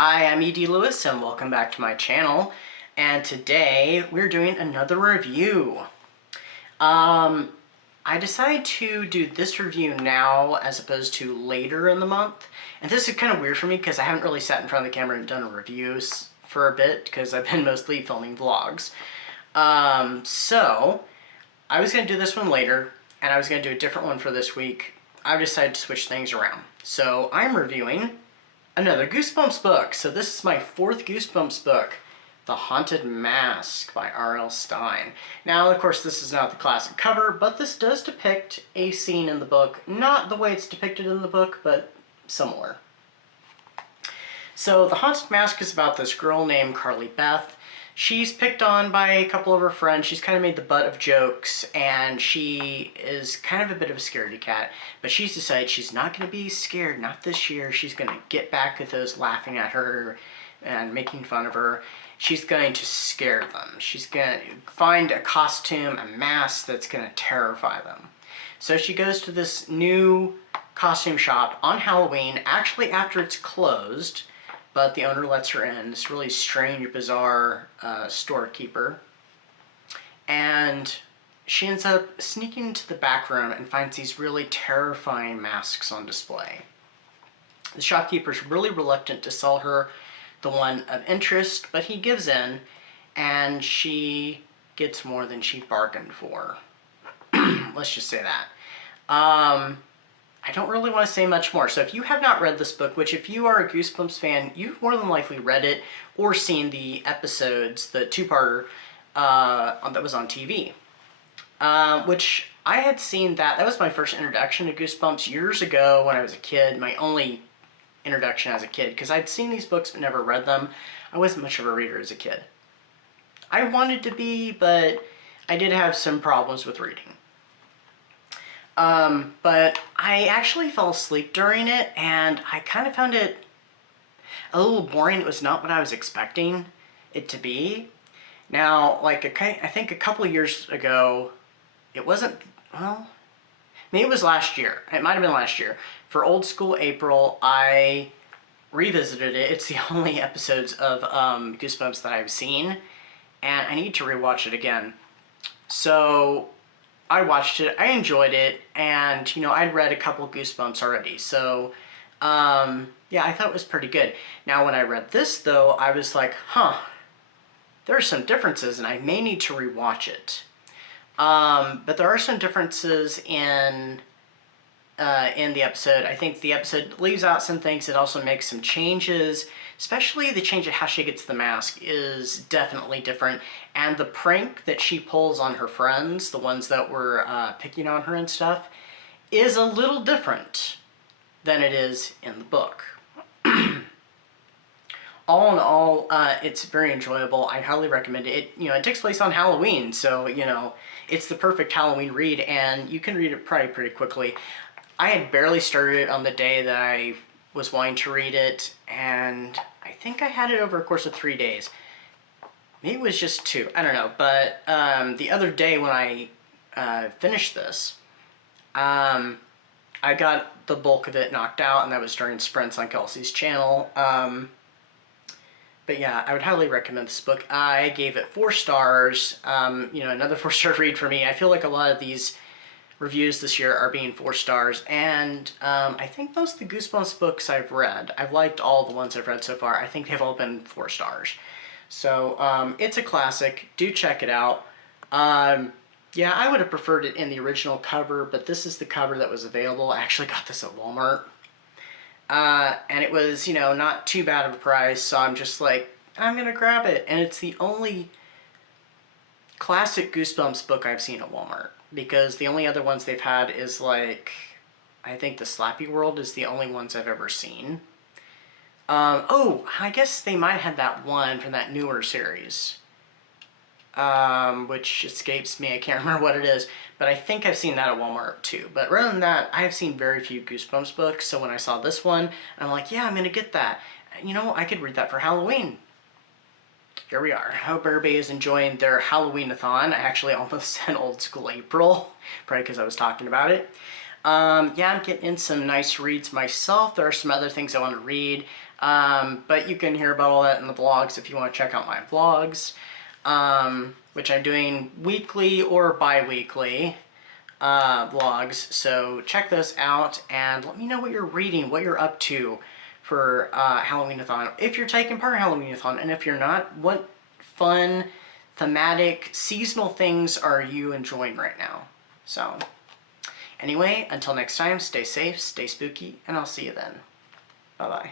Hi, I'm E.D. Lewis and welcome back to my channel. And today we're doing another review. I decided to do this review now as opposed to later in the month. And this is kind of weird for me because I haven't really sat in front of the camera and done reviews for a bit because I've been mostly filming vlogs. So I was going to do this one later and I was going to do a different one for this week. I decided to switch things around. So I'm reviewing another Goosebumps book. So this is my fourth Goosebumps book, The Haunted Mask by R.L. Stine. Now, of course, this is not the classic cover, but this does depict a scene in the book. Not the way it's depicted in the book, but similar. So The Haunted Mask is about this girl named Carly Beth. She's picked on by a couple of her friends. She's kind of made the butt of jokes, and she is kind of a bit of a scaredy cat. But she's decided she's not going to be scared, not this year. She's going to get back at those laughing at her and making fun of her. She's going to scare them. She's going to find a costume, a mask that's going to terrify them. So she goes to this new costume shop on Halloween, actually after it's closed, but the owner lets her in. This really strange, bizarre storekeeper. And she ends up sneaking into the back room and finds these really terrifying masks on display. The shopkeeper's really reluctant to sell her the one of interest, but he gives in, and she gets more than she bargained for. Let's just say that. I don't really want to say much more. So if you have not read this book, which if you are a Goosebumps fan, you've more than likely read it or seen the episodes, the two-parter that was on TV. Which I had seen that. That was my first introduction to Goosebumps years ago when I was a kid. My only introduction as a kid, because I'd seen these books but never read them. I wasn't much of a reader as a kid. I wanted to be, but I did have some problems with reading. But I actually fell asleep during it, and I kind of found it a little boring. It was not what I was expecting it to be. Now, like, I think a couple of years ago, it wasn't, well, maybe it was last year. It might have been last year. For Old School April, I revisited it. It's the only episodes of Goosebumps that I've seen, and I need to rewatch it again. So I watched it, I enjoyed it, and, you know, I'd read a couple Goosebumps already, so, yeah, I thought it was pretty good. Now, when I read this, though, I was like, huh, there are some differences, and I may need to rewatch it. But there are some differences in the episode. I think the episode leaves out some things. It also makes some changes, especially the change of how she gets the mask is definitely different. And the prank that she pulls on her friends, the ones that were picking on her and stuff, is a little different than it is in the book. All in all, it's very enjoyable. I highly recommend it. It takes place on Halloween, so, it's the perfect Halloween read, and you can read it probably pretty quickly. I had barely started it on the day that I was wanting to read it, and I think I had it over a course of 3 days. Maybe it was just 2, I don't know, but the other day when I finished this, I got the bulk of it knocked out, and that was during sprints on Kelsey's channel. But yeah, I would highly recommend this book. I gave it 4 stars, another 4-star read for me. I feel like a lot of these reviews this year are being 4 stars, and I think most of the Goosebumps books I've read, I've liked all the ones I've read so far. I think they've all been 4 stars. So it's a classic. Do check it out. Yeah, I would have preferred it in the original cover, but this is the cover that was available. I actually got this at Walmart. And it was, not too bad of a price, so I'm just like, I'm gonna grab it. And it's the only classic Goosebumps book I've seen at Walmart, because the only other ones they've had is, like, I think the Slappy World is the only ones I've ever seen. Oh, I guess they might have had that one from that newer series, which escapes me. I can't remember what it is, but I think I've seen that at Walmart too. But rather than that, I have seen very few Goosebumps books, so when I saw this one, I'm like, yeah, I'm gonna get that. I could read that for Halloween. Here we are. I hope everybody is enjoying their Halloween-a-thon. I actually almost said Old School April, probably because I was talking about it. Yeah, I'm getting in some nice reads myself. There are some other things I want to read, but you can hear about all that in the vlogs if you want to check out my vlogs, which I'm doing weekly or bi-weekly vlogs. So check those out and let me know what you're reading, what you're up to for Halloween-a-thon. If you're taking part in Halloween-a-thon, and if you're not, what fun, thematic, seasonal things are you enjoying right now? So anyway, until next time, stay safe, stay spooky, and I'll see you then. Bye-bye.